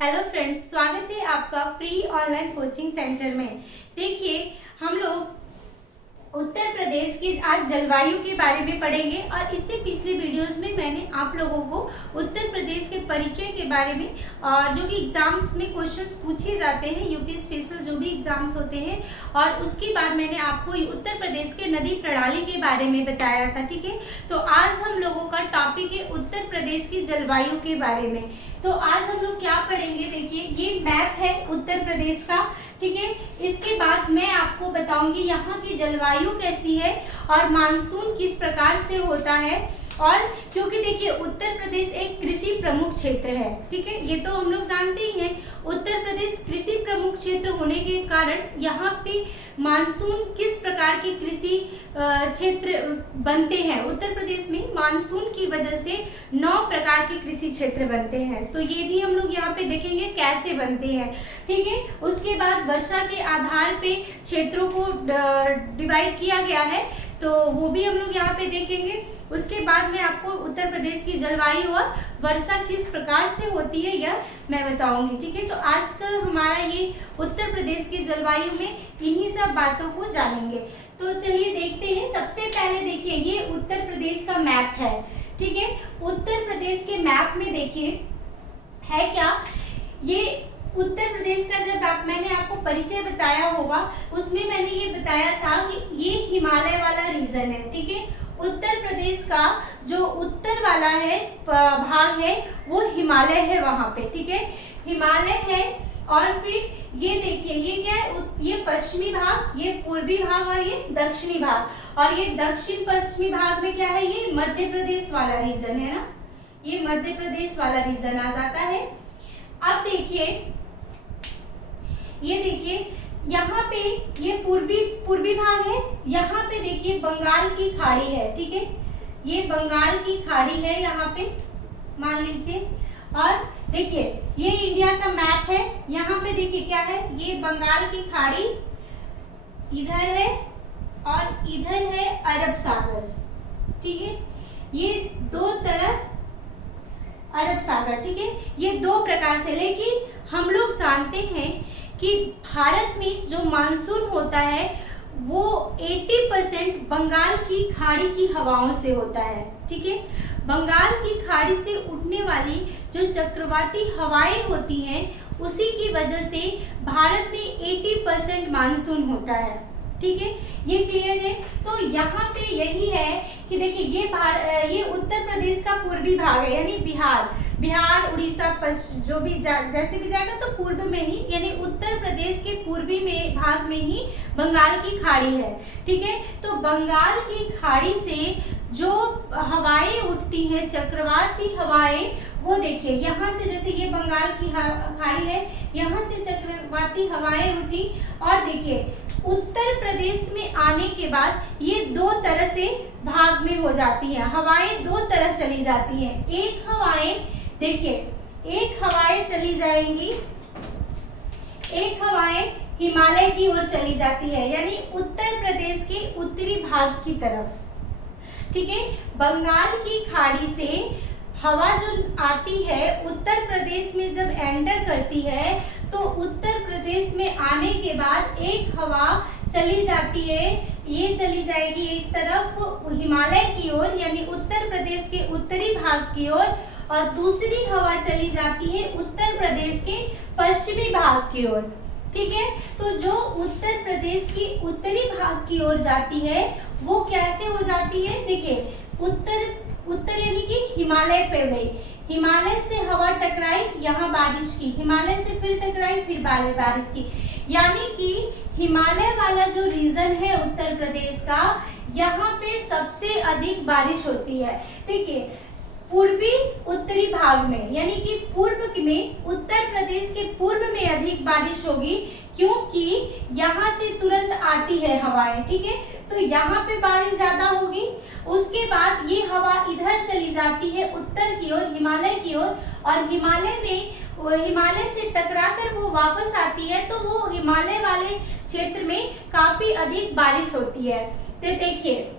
Hello friends, स्वागत है आपका फ्री ऑनलाइन कोचिंग सेंटर में। देखिए, हम लोग उत्तर प्रदेश की आज जलवायु के बारे में पढ़ेंगे और इससे पिछले वीडियोस में मैंने आप लोगों को उत्तर प्रदेश के परिचय के बारे में और जो कि एग्जाम में क्वेश्चंस पूछे जाते हैं, यूपी स्पेशल जो भी एग्जाम्स होते हैं, और उसके बाद मैंने आपको उत्तर प्रदेश के नदी प्रणाली के बारे में बताया था। ठीक है, तो आज हम लोगों का टॉपिक है उत्तर प्रदेश की जलवायु के बारे में। तो आज हम लोग क्या पढ़ेंगे, देखिए ये मैप है उत्तर प्रदेश का। ठीक है, इसके बाद मैं आपको बताऊंगी यहाँ की जलवायु कैसी है और मानसून किस प्रकार से होता है। और क्योंकि देखिए उत्तर प्रदेश एक कृषि प्रमुख क्षेत्र है, ठीक है, ये तो हम लोग जानते ही हैं। उत्तर प्रदेश कृषि प्रमुख क्षेत्र होने के कारण यहाँ पे मानसून किस प्रकार के कृषि क्षेत्र बनते हैं। उत्तर प्रदेश में मानसून की वजह से 9 प्रकार के कृषि क्षेत्र बनते हैं, तो ये भी हम लोग यहाँ पे देखेंगे कैसे बनते हैं। ठीक है, उसके बाद वर्षा के आधार पे क्षेत्रों को डिवाइड किया गया है, तो वो भी हम लोग यहाँ पे देखेंगे। उसके बाद मैं आपको उत्तर प्रदेश की जलवायु और वर्षा किस प्रकार से होती है यह मैं बताऊंगी। ठीक है, तो आज का हमारा ये उत्तर प्रदेश की जलवायु में इन्हीं सब बातों को जानेंगे। तो चलिए देखते हैं। सबसे पहले देखिए ये उत्तर प्रदेश का मैप है। ठीक है, उत्तर प्रदेश के मैप में देखिए है क्या, ये उत्तर प्रदेश का जब मैंने आपको परिचय बताया होगा उसमें मैंने ये बताया था कि ये हिमालय वाला रीजन है। ठीक है, उत्तर प्रदेश का जो उत्तर वाला है भाग है वो हिमालय है वहां पे। ठीक है, हिमालय है। और फिर ये देखिए ये क्या है, ये पश्चिमी भाग, ये पूर्वी भाग और ये दक्षिणी भाग। और ये दक्षिण पश्चिमी भाग में क्या है, ये मध्य प्रदेश वाला रीजन है ना, ये मध्य प्रदेश वाला रीजन आ जाता है। अब देखिए ये देखिए यहाँ पे ये पूर्वी भाग है। यहाँ पे देखिए बंगाल की खाड़ी है। ठीक है, ये बंगाल की खाड़ी है यहाँ पे मान लीजिए। और देखिए ये इंडिया का मैप है। यहाँ पे देखिए क्या है, ये बंगाल की खाड़ी इधर है और इधर है अरब सागर। ठीक है, ये दो तरफ अरब सागर। ठीक है, ये 2 प्रकार से। लेकिन हम लोग जानते हैं कि भारत में जो मानसून होता है वो 80% बंगाल की खाड़ी की हवाओं से होता है। ठीक है, बंगाल की खाड़ी से उठने वाली जो चक्रवाती हवाएं होती हैं उसी की वजह से भारत में 80% मानसून होता है। ठीक है, ये क्लियर है। तो यहाँ पे यही है कि देखिए ये उत्तर प्रदेश का पूर्वी भाग है, यानी बिहार उड़ीसा जो भी जैसे भी जाएगा तो पूर्व में ही, यानी उत्तर प्रदेश के पूर्वी में भाग में ही बंगाल की खाड़ी है। ठीक है, तो बंगाल की खाड़ी से जो हवाएं उठती हैं, चक्रवाती हवाएं, वो देखिए यहाँ से, जैसे ये बंगाल की खाड़ी है, यहाँ से चक्रवाती हवाएं उठी और देखिए उत्तर प्रदेश में आने के बाद ये 2 तरह से भाग में हो जाती है। हवाएं 2 तरह चली जाती हैं। एक हवाएं देखिए, एक हवाएं चली जाएंगी, एक हवाएं हिमालय की ओर चली जाती है, यानी उत्तर प्रदेश के उत्तरी भाग की तरफ। ठीक है, बंगाल की खाड़ी से हवा जो आती है उत्तर प्रदेश में जब एंटर करती है तो उत्तर प्रदेश में आने के बाद एक हवा चली जाती है, ये चली जाएगी एक तरफ हिमालय की ओर, यानी उत्तर प्रदेश के उत्तरी भाग की ओर, और दूसरी हवा चली जाती है उत्तर प्रदेश के पश्चिमी भाग की ओर। ठीक है, तो जो उत्तर प्रदेश की उत्तरी भाग की ओर जाती है वो कैसे हो जाती है, देखिए उत्तर यानी कि हिमालय पे गई, हिमालय से हवा टकराई, यहाँ बारिश की, हिमालय से फिर टकराई, फिर बारिश की, यानी कि हिमालय वाला जो रीजन है उत्तर प्रदेश का, यहाँ पे सबसे अधिक बारिश होती है। देखिए पूर्वी उत्तरी भाग में, यानी कि पूर्व में, उत्तर प्रदेश के पूर्व में अधिक बारिश होगी क्योंकि यहाँ से तुरंत आती है हवाएं। ठीक है, तो यहाँ पे बारिश ज्यादा होगी। उसके बाद ये हवा इधर चली जाती है उत्तर की ओर, हिमालय की ओर, और हिमालय से टकराकर वो वापस आती है, तो वो हिमालय वाले क्षेत्र में काफी अधिक बारिश होती है। तो देखिए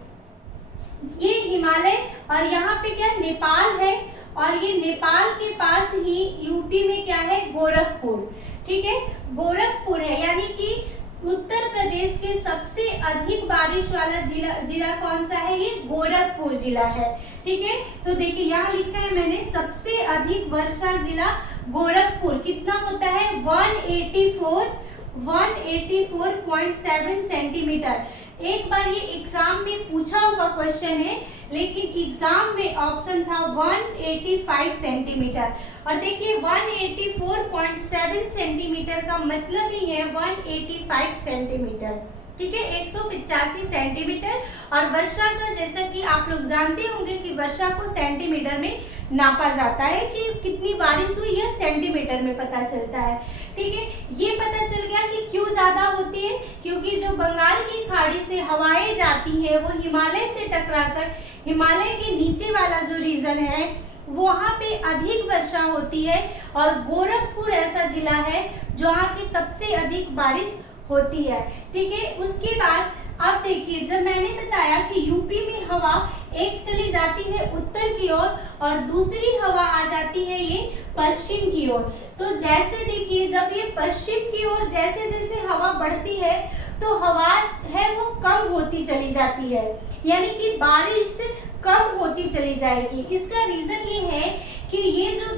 ये हिमालय और यहाँ पे क्या नेपाल है और ये नेपाल के पास ही यूपी में क्या है, गोरखपुर, ठीक है, गोरखपुर है। यानी कि उत्तर प्रदेश के सबसे अधिक बारिश वाला जिला कौन सा है, ये गोरखपुर जिला है, ठीक है। तो देखिए यहाँ लिखा है मैंने, सबसे अधिक वर्षा जिला गोरखपुर, कितना होता है 184.7 सेंटीमीटर। एक बार ये एग्जाम में पूछा हुआ क्वेश्चन है, लेकिन एग्जाम में ऑप्शन था 185 सेंटीमीटर। और देखिए 184.7 सेंटीमीटर का मतलब ही है 185 सेंटीमीटर, ठीक है, 185 सेंटीमीटर। और वर्षा का, जैसा कि आप लोग जानते होंगे कि वर्षा को सेंटीमीटर में नापा जाता है कि कितनी बारिश हुई है, सेंटीमीटर में पता चलता है, ठीक है। ये पता चल गया कि क्यों ज्यादा होती है, क्योंकि जो बंगाल की खाड़ी से हवाएं जाती है वो हिमालय से टकराकर हिमालय के नीचे वाला जो रीजन है वहाँ पे अधिक वर्षा होती है। और गोरखपुर ऐसा जिला है जहाँ की सबसे अधिक बारिश होती है, ठीक है। उसके बाद अब देखिए, जब मैंने बताया कि यूपी में हवा एक चली जाती है उत्तर की ओर और दूसरी हवा आ जाती है ये पश्चिम की ओर। तो जैसे देखिए, जब ये पश्चिम की ओर जैसे जैसे हवा बढ़ती है तो हवा है वो कम होती चली जाती है, यानी कि बारिश कम होती चली जाएगी। इसका रीजन ये है कि ये जो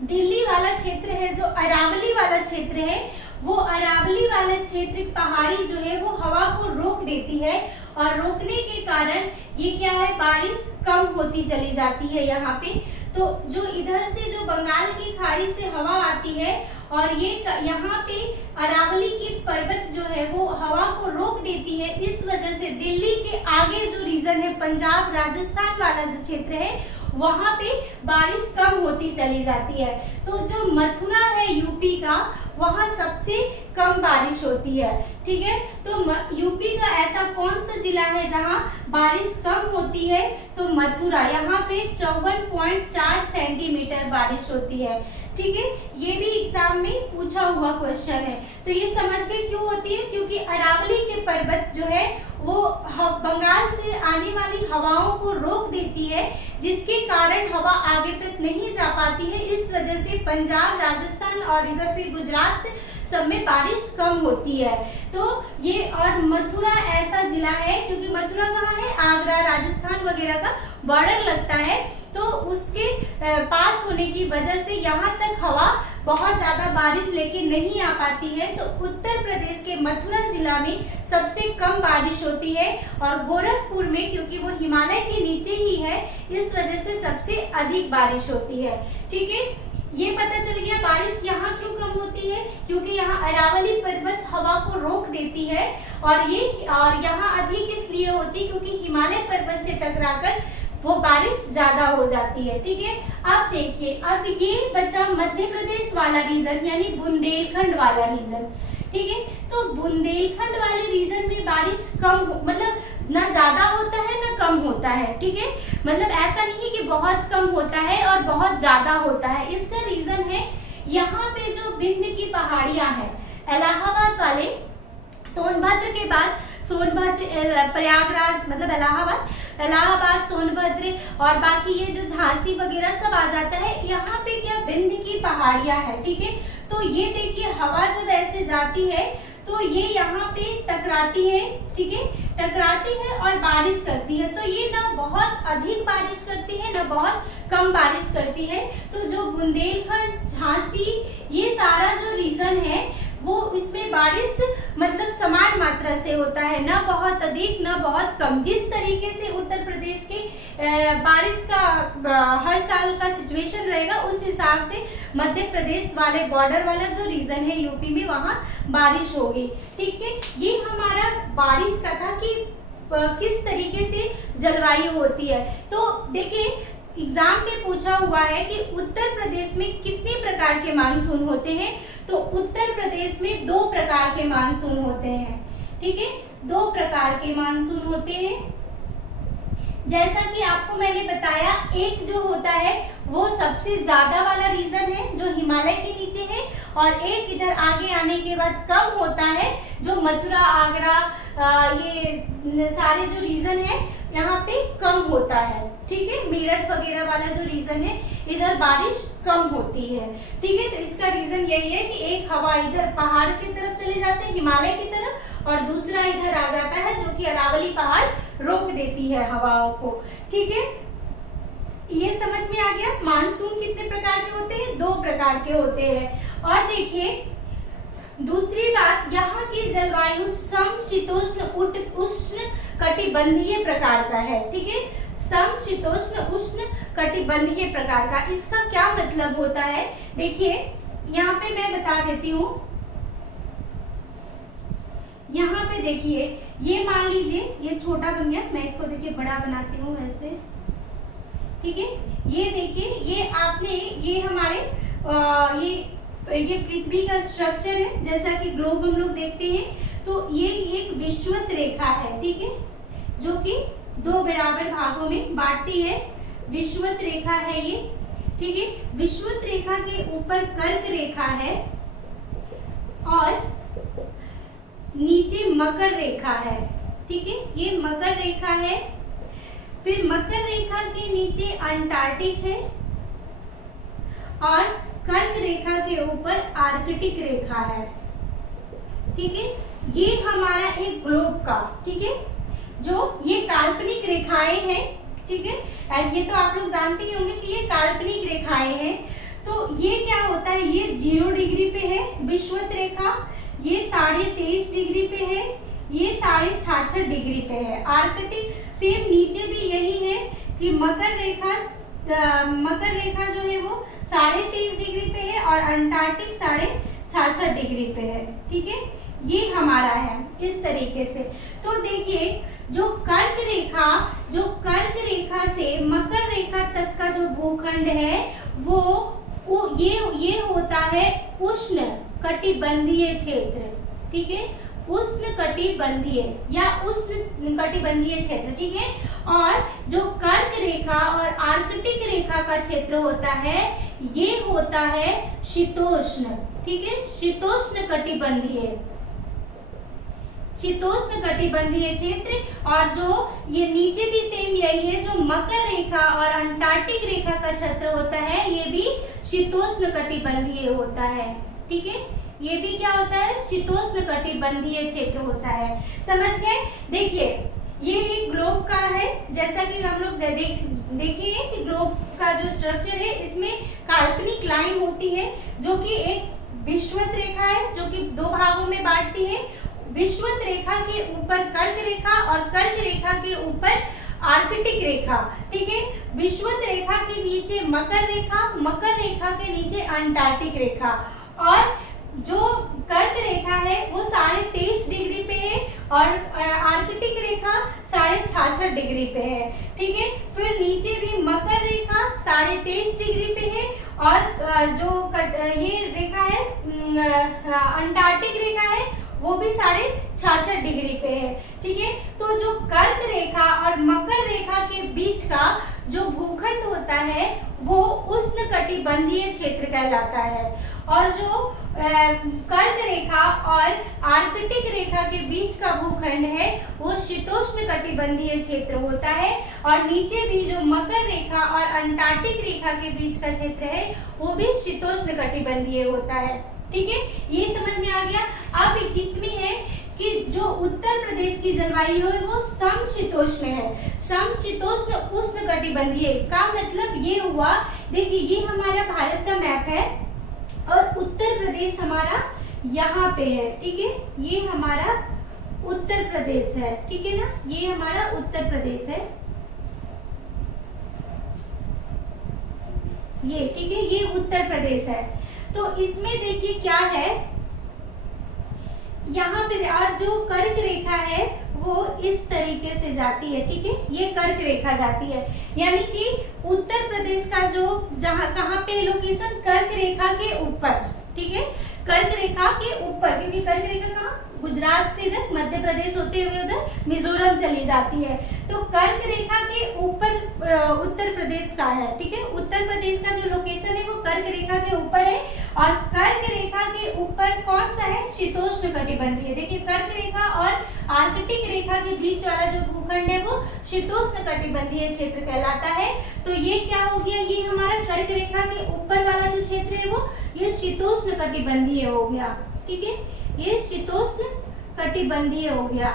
दिल्ली वाला क्षेत्र है, जो अरावली वाला क्षेत्र है, वो अरावली वाला क्षेत्र पहाड़ी जो है वो हवा को रोक देती है, और रोकने के कारण ये क्या है, बारिश कम होती चली जाती है यहाँ पे। तो जो इधर से जो बंगाल की खाड़ी से हवा आती है और ये यहाँ पे अरावली की पर्वत जो है वो हवा को रोक देती है, इस वजह से दिल्ली के आगे जो रीजन है, पंजाब राजस्थान वाला जो क्षेत्र है, वहां पे बारिश कम होती चली जाती है। तो जो मथुरा है यूपी का, वहां सबसे कम बारिश होती है, ठीक है। तो यूपी का ऐसा कौन सा जिला है जहां बारिश कम होती है, तो मथुरा, यहाँ पे 54.4 सेंटीमीटर बारिश होती है, ठीक है। ये भी एग्जाम में पूछा हुआ क्वेश्चन है। तो ये समझ के क्यों होती है, क्योंकि अरावली के पर्वत जो है वो बंगाल से आने वाली हवाओं को रोक देती है, जिसके कारण हवा आगे तक नहीं जा पाती है। इस वजह से पंजाब राजस्थान और इधर फिर गुजरात सब में बारिश कम होती है। तो ये, और मथुरा ऐसा जिला है, क्योंकि मथुरा कहाँ है, आगरा राजस्थान वगैरह का बॉर्डर लगता है, तो उसके पास होने की वजह से यहाँ तक हवा बहुत ज्यादा बारिश लेके नहीं आ पाती है। तो उत्तर प्रदेश के मथुरा जिला में सबसे कम बारिश होती है, और गोरखपुर में, क्योंकि वो हिमालय के नीचे ही है, इस वजह से सबसे अधिक बारिश होती है, ठीक है। ये पता चल गया बारिश यहाँ क्यों कम होती है, क्योंकि यहाँ अरावली पर्वत हवा को रोक देती है, और यहाँ अधिक इसलिए होती क्योंकि हिमालय पर्वत से टकराकर वो बारिश ज्यादा हो जाती है, ठीक है। अब देखिए, अब ये बचा मध्य प्रदेश वाला रीजन, यानी बुंदेलखंड वाला रीजन, ठीक है। तो बुंदेलखंड वाले रीजन में बारिश कम, मतलब ना ज्यादा होता है ना कम होता है, ठीक है। मतलब ऐसा नहीं है कि बहुत कम होता है और बहुत ज्यादा होता है। इसका रीजन है, यहाँ पे जो विंध्य की पहाड़ियां हैं, इलाहाबाद वाले, सोनभद्र के बाद सोनभद्र, प्रयागराज, मतलब इलाहाबाद, सोनभद्र और बाकी ये जो झांसी वगैरह सब आ जाता है, यहाँ पे क्या विंध्य की पहाड़ियां है, ठीक है। तो ये देखिए, हवा जब ऐसे जाती है तो ये यहाँ पे टकराती है, ठीक है, टकराती है और बारिश करती है। तो ये ना बहुत अधिक बारिश करती है ना बहुत कम बारिश करती है। तो जो बुंदेलखंड, झांसी, ये सारा जो रीजन है वो इसमें बारिश मतलब समान मात्रा से होता है, ना बहुत अधिक ना बहुत कम। जिस तरीके से उत्तर प्रदेश के बारिश का हर साल का सिचुएशन रहेगा, उस हिसाब से मध्य प्रदेश वाले बॉर्डर वाला जो रीजन है यूपी में, वहाँ बारिश होगी, ठीक है। ये हमारा बारिश का था कि किस तरीके से जलवायु होती है। तो देखिए, एग्जाम में पूछा हुआ है कि उत्तर प्रदेश में कितने प्रकार के मानसून होते हैं, तो उत्तर प्रदेश में 2 प्रकार के मानसून होते हैं, ठीक है, 2 प्रकार के मानसून होते हैं। जैसा कि आपको मैंने बताया, एक जो होता है वो सबसे ज्यादा वाला रीजन है जो हिमालय के नीचे है, और एक इधर आगे आने के बाद कम होता है जो मथुरा, आगरा, ये सारे जो रीजन है यहाँ पे कम होता है, ठीक है। मेरठ वगैरह वाला जो रीजन है इधर बारिश कम होती है, ठीक है। तो इसका रीजन यही है कि एक हवा इधर पहाड़ की तरफ चले जाते हैं, हिमालय की तरफ, और दूसरा इधर आ जाता है जो कि अरावली पहाड़ रोक देती है हवाओं को, ठीक है। ये समझ में आ गया। मानसून कितने प्रकार के होते हैं? 2 प्रकार के होते हैं। और देखिए दूसरी बात, यहाँ की जलवायु समशीतोष्ण उष्ण कटिबंधीय प्रकार का है, ठीक है। समशीतोष्ण उष्ण कटिबंधीय प्रकार का, इसका क्या मतलब होता है? देखिए यहाँ पे मैं बता देती हूँ। यहाँ पे देखिए, ये मान लीजिए ये छोटा बन गया, मैं इसको देखिए बड़ा बनाती हूँ ऐसे, ठीक है। ये देखिए, ये आपने ये हमारे ये पृथ्वी का स्ट्रक्चर है, जैसा कि ग्लोब हम लोग देखते हैं। तो ये एक विषुवत रेखा है, ठीक है, जो कि 2 बराबर भागों में बांटती है। विषुवत रेखा है ये, ठीक है। विषुवत रेखा के ऊपर कर्क रेखा है और नीचे मकर रेखा है, ठीक है। ये मकर रेखा है। फिर मकर रेखा के नीचे अंटार्कटिक है और कर्क रेखा के ऊपर आर्कटिक रेखा है, ठीक है। ये हमारा एक ग्लोब का, ठीक है, जो ये काल्पनिक रेखाएं हैं, ठीक है। और ये तो आप लोग जानते ही होंगे कि ये काल्पनिक रेखाएं हैं। तो ये क्या होता है, ये 0 डिग्री पे है विषुवत रेखा, ये 23.5 डिग्री पे है, ये 66.5 डिग्री पे है। आर्कटिक सेम नीचे भी यही है कि मकर रेखा जो है वो 23.5 डिग्री पे है और अंटार्कटिक 66.5 डिग्री पे है, ठीक है। ये हमारा है इस तरीके से। तो देखिए जो कर्क रेखा से मकर रेखा तक का जो भूखंड है वो ये होता है उष्ण कटिबंधीय क्षेत्र, ठीक है। उष्ण कटिबंधीय या उष्ण कटिबंधीय क्षेत्र, ठीक है। और जो कर्क रेखा और आर्कटिक रेखा का क्षेत्र होता है ये होता है शीतोष्ण, ठीक है। शीतोष्ण कटिबंधीय क्षेत्र। और जो ये नीचे भी सेम यही है, जो मकर रेखा और अंटार्कटिक रेखा का क्षेत्र होता है ये भी शीतोष्ण कटिबंधीय होता है, ठीक है। ये भी क्या होता है, शीतोष्ण कटिबंधीय क्षेत्र होता है। समझ गए? देखिए ये एक ग्लोब का है, जैसा कि हम लोग देखेंगे कि ग्लोब का जो स्ट्रक्चर है इसमें काल्पनिक लाइन होती है जो कि एक विषुवत रेखा है जो कि 2 भागों में बांटती है। विषुवत रेखा के ऊपर कर्क रेखा और कर्क रेखा के ऊपर आर्कटिक रेखा, ठीक है। विषुवत रेखा के नीचे मकर रेखा के नीचे अंटार्कटिक रेखा, और जो कर्क रेखा है वो 23.5 डिग्री पे है और आर्कटिक रेखा 66.5 डिग्री पे है, ठीक है। फिर नीचे भी मकर रेखा 23.5 डिग्री पे है और जो ये रेखा है अंटार्कटिक रेखा है वो भी 66.5 डिग्री पे है, ठीक है। तो जो कर्क रेखा और मकर रेखा के बीच का जो भूखंड होता है वो उष्ण कटिबंधीय क्षेत्र कहलाता है, और जो कर्क रेखा और आर्कटिक रेखा के बीच का भूखंड है वो शीतोष्ण कटिबंधीय क्षेत्र होता है, और नीचे भी जो मकर रेखा और अंटार्कटिक रेखा के बीच का क्षेत्र है वो भी शीतोष्ण कटिबंधीय होता है, ठीक है। ये समझ में आ गया। अब इसमें है कि जो उत्तर प्रदेश की जलवायु है वो समशीतोष्ण है। समशीतोष्ण उष्ण कटिबंधीय का मतलब ये हुआ, देखिए ये हमारा भारत का मैप है और उत्तर प्रदेश हमारा यहाँ पे है, ठीक है। ये हमारा उत्तर प्रदेश है, ठीक है ना, ये हमारा उत्तर प्रदेश है, ये ठीक है, ये उत्तर प्रदेश है। तो इसमें देखिए क्या है यहाँ पे, और जो कर्क रेखा है वो इस तरीके से जाती है, ठीक है, ये कर्क रेखा जाती है, यानी कि उत्तर प्रदेश का जो जहाँ कहाँ पे लोकेशन, कर्क रेखा के ऊपर, ठीक है, कर्क रेखा के ऊपर, क्योंकि कर्क रेखा कहाँ, गुजरात से इधर मध्य प्रदेश होते हुए उधर मिजोरम चली जाती है। तो कर्क रेखा के ऊपर उत्तर प्रदेश का है, ठीक है। उत्तर प्रदेश का जो लोकेशन है वो कर्क रेखा के ऊपर है, और कर्क रेखा के ऊपर कौन सा है, शीतोष्ण कटिबंधीय। देखिए कर्क रेखा और आर्कटिक रेखा के बीच वाला जो भूखंड है वो शीतोष्ण कटिबंधीय क्षेत्र कहलाता है। तो ये क्या हो गया, ये हमारा कर्क रेखा के ऊपर वाला जो क्षेत्र है वो ये शीतोष्ण कटिबंधीय हो गया, ठीक है, ये शीतोष्ण कटिबंधीय हो गया।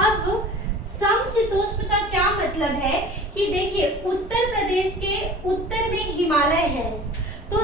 अब समशीतोष्ण का क्या मतलब है कि देखिए उत्तर प्रदेश के उत्तर में हिमालय है, तो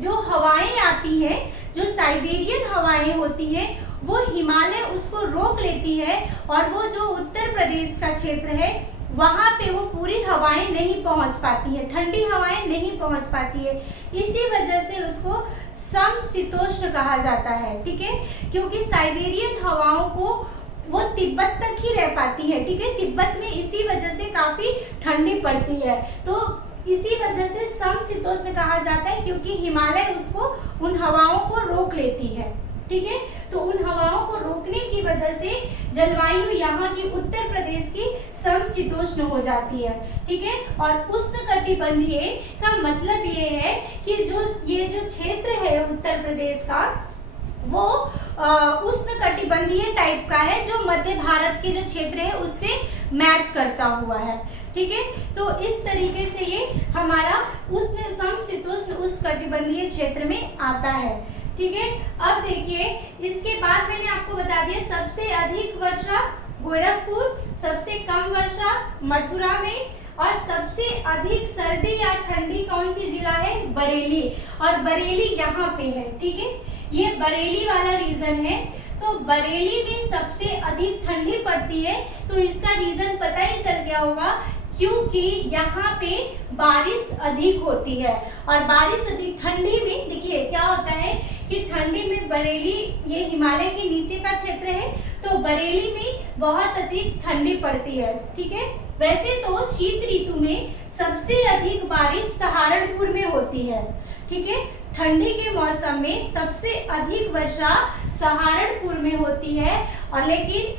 जो हवाएं आती हैं, जो साइबेरियन हवाएं होती हैं, वो हिमालय उसको रोक लेती है और वो जो उत्तर प्रदेश का क्षेत्र है वहां पे वो पूरी हवाएं नहीं पहुंच पाती है, ठंडी हवाएं नहीं पहुंच पाती है। इसी वजह से उसको समशीतोष्ण कहा जाता है, ठीक है, क्योंकि साइबेरियन हवाओं को वो तिब्बत तक ही रह पाती है, ठीक है, तिब्बत में इसी वजह से काफी ठंडी पड़ती है, तो इसी वजह से समशीतोष्ण कहा जाता है, क्योंकि हिमालय उसको उन हवाओं को रोक लेती है, ठीक है। तो उन हवाओं को रोकने की वजह से जलवायु यहाँ की उत्तर प्रदेश की समशीतोष्ण हो जाती है, ठीक है। और उष्णकटिबंधीय का मतलब ये है कि ये जो क्षेत्र है उत्तर प्रदेश का वो उष्णकटिबंधीय टाइप का है, जो मध्य भारत के जो क्षेत्र है उससे मैच करता हुआ है, ठीक है। तो इस तरीके से ये हमारा उष्ण समशीतोष्ण उष्णकटिबंधीय क्षेत्र में आता है, ठीक है। अब देखिए इसके बाद मैंने आपको बता दिया सबसे अधिक वर्षा गोरखपुर, सबसे कम वर्षा मथुरा में, और सबसे अधिक सर्दी या ठंडी कौन सी जिला है, बरेली, और बरेली यहाँ पे है, ठीक है, ये बरेली वाला रीजन है। तो बरेली में सबसे अधिक ठंडी पड़ती है, तो इसका रीजन पता ही चल गया होगा, क्योंकि यहाँ पे बारिश अधिक होती है, और बारिश अधिक ठंडी में देखिए क्या होता है कि ठंडी में बरेली, ये हिमालय के नीचे का क्षेत्र है, तो बरेली में बहुत अधिक ठंडी पड़ती है, ठीक है। वैसे तो शीत ऋतु में सबसे अधिक बारिश सहारनपुर में होती है, ठीक है, ठंडी के मौसम में सबसे अधिक वर्षा सहारनपुर में होती है, और लेकिन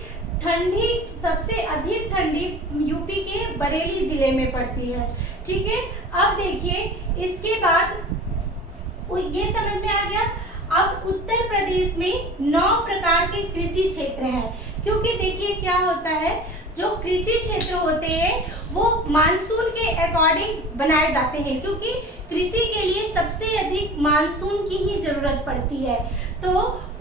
सबसे अधिक ठंडी यूपी के बरेली जिले में पड़ती है, ठीक है। अब देखिए इसके बाद ये समझ में आ गया। अब उत्तर प्रदेश में 9 प्रकार के कृषि क्षेत्र हैं, क्योंकि देखिए क्या होता है, जो कृषि क्षेत्र होते हैं वो मानसून के अकॉर्डिंग बनाए जाते हैं, क्योंकि कृषि के लिए सबसे अधिक मानसून की ही जरूरत पड़ती है। तो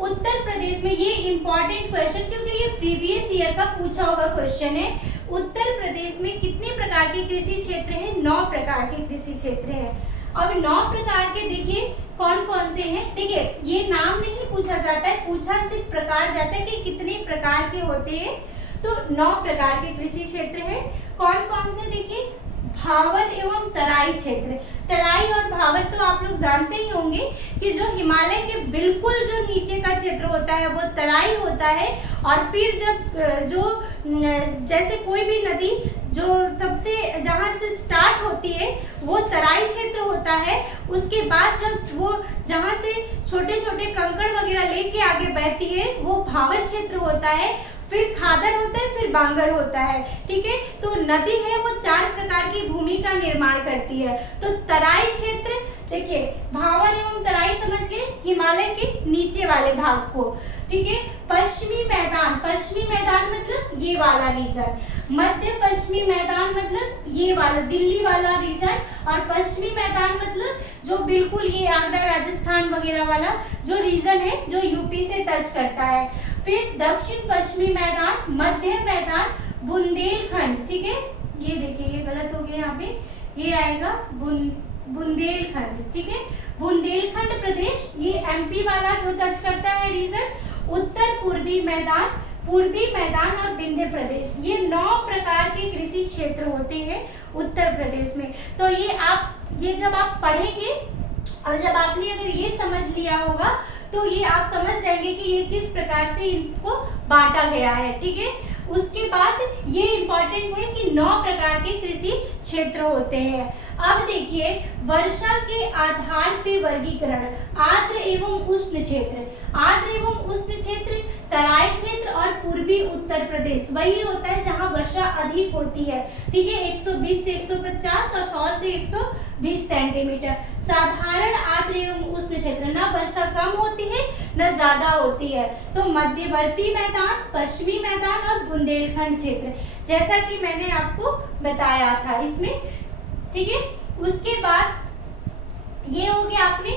उत्तर प्रदेश में ये इम्पोर्टेंट क्वेश्चन, क्योंकि ये प्रीवियस ईयर का पूछा हुआ क्वेश्चन है, उत्तर प्रदेश में कितने प्रकार के कृषि क्षेत्र हैं, 9 प्रकार के कृषि क्षेत्र हैं। अब 9 प्रकार के देखिए कौन कौन से हैं, देखिए ये नाम नहीं पूछा जाता है, पूछा सिर्फ प्रकार जाता है कि कितने प्रकार के होते हैं। तो 9 प्रकार के कृषि क्षेत्र हैं, कौन कौन से, देखिए भावर एवं तराई क्षेत्र। तराई और भावर तो आप लोग जानते ही होंगे कि जो हिमालय के बिल्कुल जो नीचे का क्षेत्र होता है वो तराई होता है, और फिर जब जैसे कोई भी नदी जो सबसे जहाँ से स्टार्ट होती है वो तराई क्षेत्र होता है, उसके बाद जब वो जहाँ से छोटे छोटे कंकड़ वगैरह लेके आगे बहती है वो भावर क्षेत्र होता है, फिर खादर होता है, फिर बांगर होता है, ठीक है। तो नदी है वो 4 प्रकार की भूमि का निर्माण करती है। तो तराई क्षेत्र देखिए, भावर एवं तराई समझ गए, हिमालय के नीचे वाले भाग को, ठीक है। पश्चिमी मैदान, पश्चिमी मैदान मतलब ये वाला रीजन, मध्य पश्चिमी मैदान मतलब ये वाला दिल्ली वाला रीजन, और पश्चिमी मैदान मतलब जो बिल्कुल ये आगरा राजस्थान वगैरह वाला जो रीजन है जो यूपी से टच करता है। फिर दक्षिण पश्चिमी मैदान, मध्य मैदान, बुंदेलखंड, ठीक है, ये देखिए ये गलत हो गया, यहाँ पे ये आएगा बुंदेलखंड, ठीक है, बुंदेलखंड प्रदेश, ये एमपी वाला जो टच करता है रीजन। उत्तर पूर्वी मैदान, पूर्वी मैदान और विंध्य प्रदेश, ये 9 प्रकार के कृषि क्षेत्र होते हैं उत्तर प्रदेश में। तो ये जब आप पढ़ेंगे और जब आपने अगर ये समझ लिया होगा तो ये आप समझ जाएंगे कि ये किस प्रकार से इनको बांटा गया है, ठीक है। उसके बाद ये इम्पोर्टेंट है कि 9 प्रकार के कृषि क्षेत्र होते हैं। अब देखिए वर्षा के आधार पे वर्गीकरण, आर्द्र एवं उष्ण क्षेत्र, आर्द्र एवं उष्ण क्षेत्र, तराई क्षेत्र और पूर्वी उत्तर प्रदेश वही होता है जहां वर्षा अधिक होती है, ठीक है, 120 से 150 और 100 से 120 सेंटीमीटर। साधारण आर्द्र एवं उष्ण क्षेत्र, ना न वर्षा कम होती है न ज्यादा होती है। तो मध्यवर्ती मैदान, पश्चिमी मैदान और बुंदेलखंड क्षेत्र, जैसा कि मैंने आपको बताया था इसमें, ठीक है। उसके बाद ये हो गया, आपने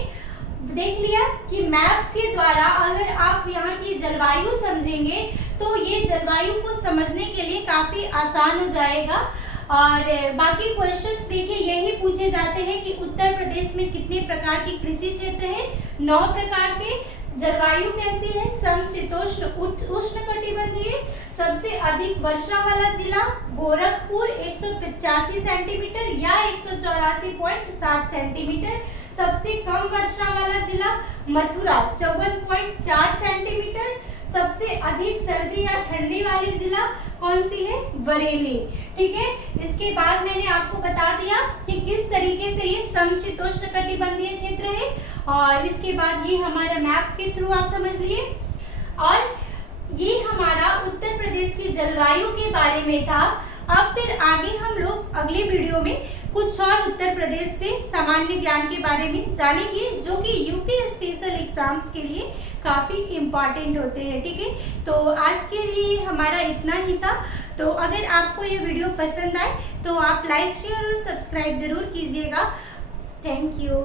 देख लिया कि मैप के द्वारा अगर आप यहाँ की जलवायु समझेंगे तो ये जलवायु को समझने के लिए काफी आसान हो जाएगा। और बाकी क्वेश्चंस देखिए यही पूछे जाते हैं कि उत्तर प्रदेश में कितने प्रकार के कृषि क्षेत्र हैं? 9 प्रकार के। जलवायु कैसी है? समशीतोष्ण उष्णकटिबंधीय। सबसे अधिक वर्षा वाला जिला गोरखपुर 185 सेंटीमीटर या 184.7 सेंटीमीटर। सबसे कम वर्षा वाला जिला मथुरा 54.4 सेंटीमीटर। सबसे अधिक सर्दी या ठंडी वाली जिला कौन सी है? बरेली, ठीक है। इसके बाद मैंने आपको बता दिया कि किस तरीके से ये समशीतोष्ण कटिबंधीय क्षेत्र है, और इसके बाद ये हमारा मैप के थ्रू आप समझ लिए। और ये हमारा उत्तर प्रदेश की जलवायु के बारे में था। अब फिर आगे हम लोग अगले वीडियो में कुछ और उत्तर प्रदेश से सामान्य ज्ञान के बारे में जानेंगे, जो कि यूपी स्पेशल एग्जाम्स के लिए काफ़ी इम्पॉर्टेंट होते हैं, ठीक है। तो आज के लिए हमारा इतना ही था। तो अगर आपको ये वीडियो पसंद आए तो आप लाइक, शेयर और सब्सक्राइब जरूर कीजिएगा। Thank you.